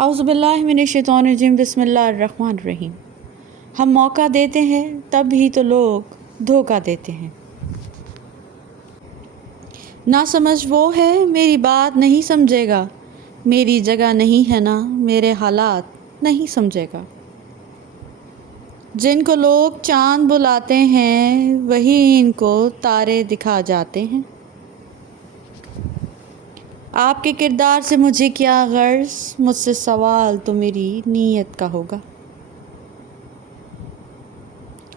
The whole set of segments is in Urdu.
اعوذ باللہ من الشیطان الرجیم بسم اللہ الرحمن الرحیم۔ ہم موقع دیتے ہیں تب ہی تو لوگ دھوکہ دیتے ہیں۔ نہ سمجھ وہ ہے میری بات نہیں سمجھے گا، میری جگہ نہیں ہے نا میرے حالات نہیں سمجھے گا۔ جن کو لوگ چاند بلاتے ہیں وہی ان کو تارے دکھا جاتے ہیں۔ آپ کے کردار سے مجھے کیا غرض، مجھ سے سوال تو میری نیت کا ہوگا۔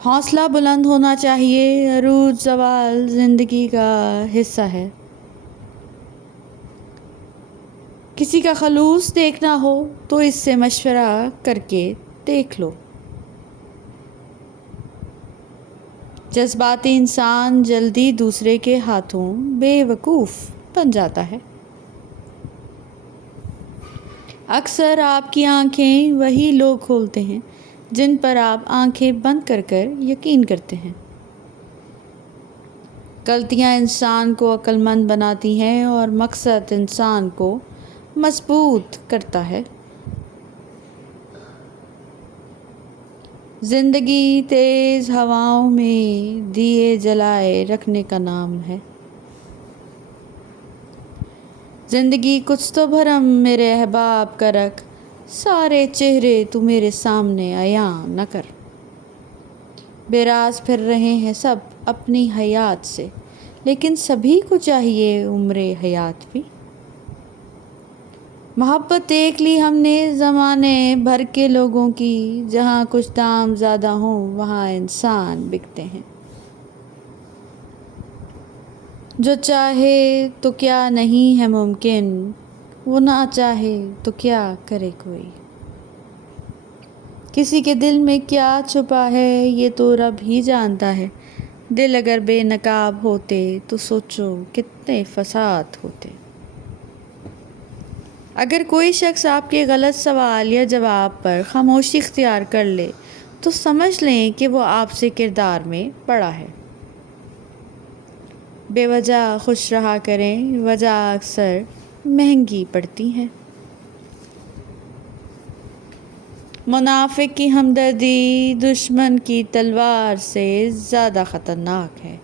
حوصلہ بلند ہونا چاہیے، عروج زوال زندگی کا حصہ ہے۔ کسی کا خلوص دیکھنا ہو تو اس سے مشورہ کر کے دیکھ لو۔ جذباتی انسان جلدی دوسرے کے ہاتھوں بے وقوف بن جاتا ہے۔ اکثر آپ کی آنکھیں وہی لوگ کھولتے ہیں جن پر آپ آنکھیں بند کر کر یقین کرتے ہیں۔ غلطیاں انسان کو عقل مند بناتی ہیں اور مقصد انسان کو مضبوط کرتا ہے۔ زندگی تیز ہواؤں میں دیے جلائے رکھنے کا نام ہے۔ زندگی کچھ تو بھرم میرے احباب کا رکھ، سارے چہرے تو میرے سامنے عیاں نہ کر۔ بے راز پھر رہے ہیں سب اپنی حیات سے، لیکن سبھی کو چاہیے عمر حیات بھی۔ محبت دیکھ لی ہم نے زمانے بھر کے لوگوں کی، جہاں کچھ دام زیادہ ہوں وہاں انسان بکتے ہیں۔ جو چاہے تو کیا نہیں ہے ممکن، وہ نہ چاہے تو کیا کرے کوئی۔ کسی کے دل میں کیا چھپا ہے یہ تو رب ہی جانتا ہے۔ دل اگر بے نقاب ہوتے تو سوچو کتنے فساد ہوتے۔ اگر کوئی شخص آپ کے غلط سوال یا جواب پر خاموشی اختیار کر لے تو سمجھ لیں کہ وہ آپ سے کردار میں پڑا ہے۔ بے وجہ خوش رہا کریں، وجہ اکثر مہنگی پڑتی ہے۔ منافق کی ہمدردی دشمن کی تلوار سے زیادہ خطرناک ہے۔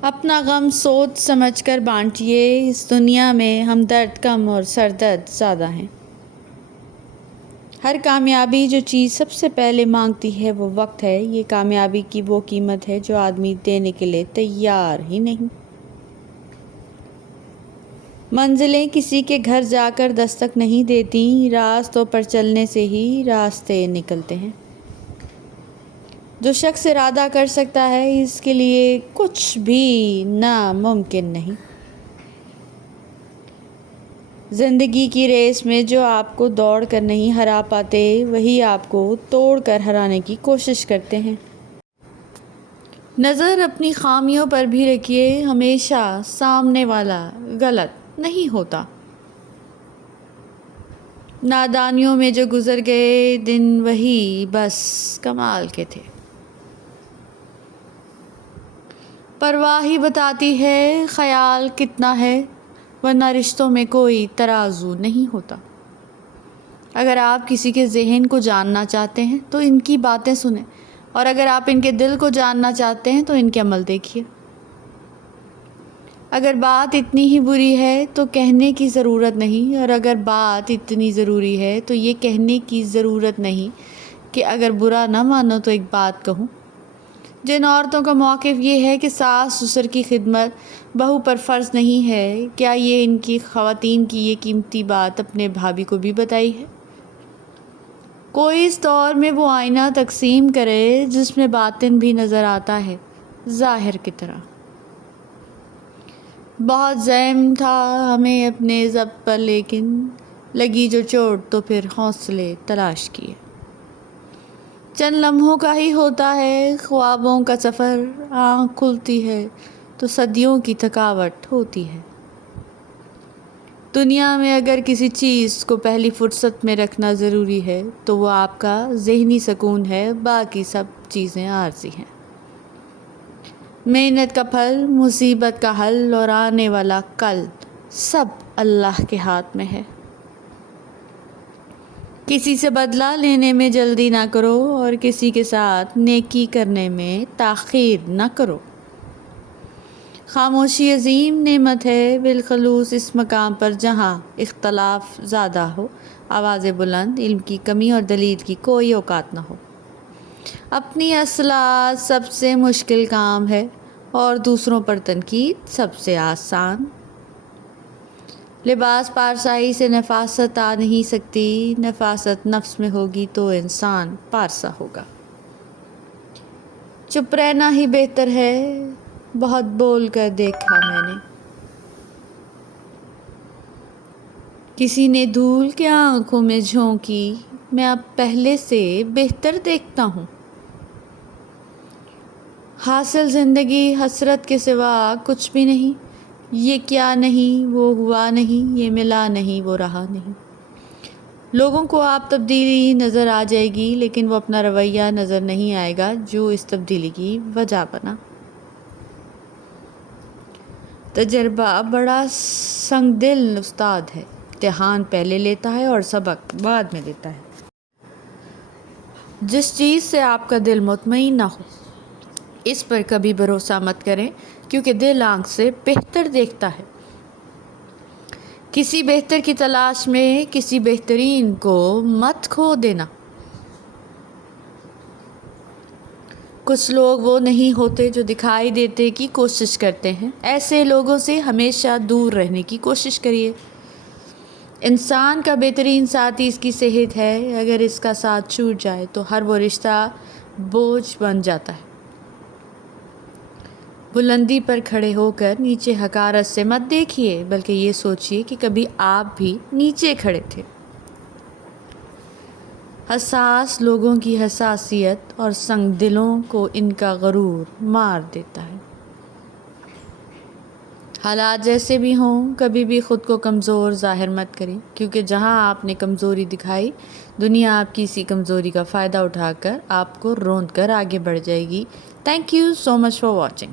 اپنا غم سوچ سمجھ کر بانٹیے، اس دنیا میں ہمدرد کم اور سردرد زیادہ ہیں۔ ہر کامیابی جو چیز سب سے پہلے مانگتی ہے وہ وقت ہے۔ یہ کامیابی کی وہ قیمت ہے جو آدمی دینے کے لیے تیار ہی نہیں۔ منزلیں کسی کے گھر جا کر دستک نہیں دیتی، راستوں پر چلنے سے ہی راستے نکلتے ہیں۔ جو شخص ارادہ کر سکتا ہے اس کے لیے کچھ بھی ناممکن نہیں۔ زندگی کی ریس میں جو آپ کو دوڑ کر نہیں ہرا پاتے وہی آپ کو توڑ کر ہرانے کی کوشش کرتے ہیں۔ نظر اپنی خامیوں پر بھی رکھیے، ہمیشہ سامنے والا غلط نہیں ہوتا۔ نادانیوں میں جو گزر گئے دن وہی بس کمال کے تھے۔ پرواہ ہی بتاتی ہے خیال کتنا ہے، ورنہ رشتوں میں کوئی ترازو نہیں ہوتا۔ اگر آپ کسی کے ذہن کو جاننا چاہتے ہیں تو ان کی باتیں سنیں، اور اگر آپ ان کے دل کو جاننا چاہتے ہیں تو ان کے عمل دیکھیے۔ اگر بات اتنی ہی بری ہے تو کہنے کی ضرورت نہیں، اور اگر بات اتنی ضروری ہے تو یہ کہنے کی ضرورت نہیں کہ اگر برا نہ مانو تو ایک بات کہوں۔ جن عورتوں کا موقف یہ ہے کہ ساس سسر کی خدمت بہو پر فرض نہیں ہے، کیا یہ ان کی خواتین کی یہ قیمتی بات اپنے بھابھی کو بھی بتائی ہے؟ کوئی اس دور میں وہ آئینہ تقسیم کرے جس میں باطن بھی نظر آتا ہے ظاہر کی طرح۔ بہت زحم تھا ہمیں اپنے ضبط پر، لیکن لگی جو چوٹ تو پھر حوصلے تلاش کیے۔ چند لمحوں کا ہی ہوتا ہے خوابوں کا سفر، آنکھ کھلتی ہے تو صدیوں کی تھکاوٹ ہوتی ہے۔ دنیا میں اگر کسی چیز کو پہلی فرصت میں رکھنا ضروری ہے تو وہ آپ کا ذہنی سکون ہے، باقی سب چیزیں عارضی ہیں۔ محنت کا پھل، مصیبت کا حل اور آنے والا کل سب اللہ کے ہاتھ میں ہے۔ کسی سے بدلہ لینے میں جلدی نہ کرو اور کسی کے ساتھ نیکی کرنے میں تاخیر نہ کرو۔ خاموشی عظیم نعمت ہے، بالخصوص اس مقام پر جہاں اختلاف زیادہ ہو، آوازیں بلند، علم کی کمی اور دلیل کی کوئی اوقات نہ ہو۔ اپنی اصلاح سب سے مشکل کام ہے اور دوسروں پر تنقید سب سے آسان۔ لباس پارسائی سے نفاست آ نہیں سکتی، نفاست نفس میں ہوگی تو انسان پارسا ہوگا۔ چپ رہنا ہی بہتر ہے، بہت بول کر دیکھا میں نے۔ کسی نے دھول کے آنکھوں میں جھونکی، میں اب پہلے سے بہتر دیکھتا ہوں۔ حاصل زندگی حسرت کے سوا کچھ بھی نہیں، یہ کیا نہیں، وہ ہوا نہیں، یہ ملا نہیں، وہ رہا نہیں۔ لوگوں کو آپ تبدیلی نظر آ جائے گی، لیکن وہ اپنا رویہ نظر نہیں آئے گا جو اس تبدیلی کی وجہ بنا۔ تجربہ بڑا سنگ دل استاد ہے، امتحان پہلے لیتا ہے اور سبق بعد میں دیتا ہے۔ جس چیز سے آپ کا دل مطمئن نہ ہو، اس پر کبھی بھروسہ مت کریں، کیونکہ دل آنکھ سے بہتر دیکھتا ہے۔ کسی بہتر کی تلاش میں کسی بہترین کو مت کھو دینا۔ کچھ لوگ وہ نہیں ہوتے جو دکھائی دیتے کی کوشش کرتے ہیں، ایسے لوگوں سے ہمیشہ دور رہنے کی کوشش کریے۔ انسان کا بہترین ساتھی اس کی صحت ہے، اگر اس کا ساتھ چھوٹ جائے تو ہر وہ رشتہ بوجھ بن جاتا ہے۔ بلندی پر کھڑے ہو کر نیچے حقارت سے مت دیکھیے، بلکہ یہ سوچیے کہ کبھی آپ بھی نیچے کھڑے تھے۔ حساس لوگوں کی حساسیت اور سنگ دلوں کو ان کا غرور مار دیتا ہے۔ حالات جیسے بھی ہوں، کبھی بھی خود کو کمزور ظاہر مت کریں، کیونکہ جہاں آپ نے کمزوری دکھائی، دنیا آپ کی اسی کمزوری کا فائدہ اٹھا کر آپ کو روند کر آگے بڑھ جائے گی۔ Thank you so much for watching.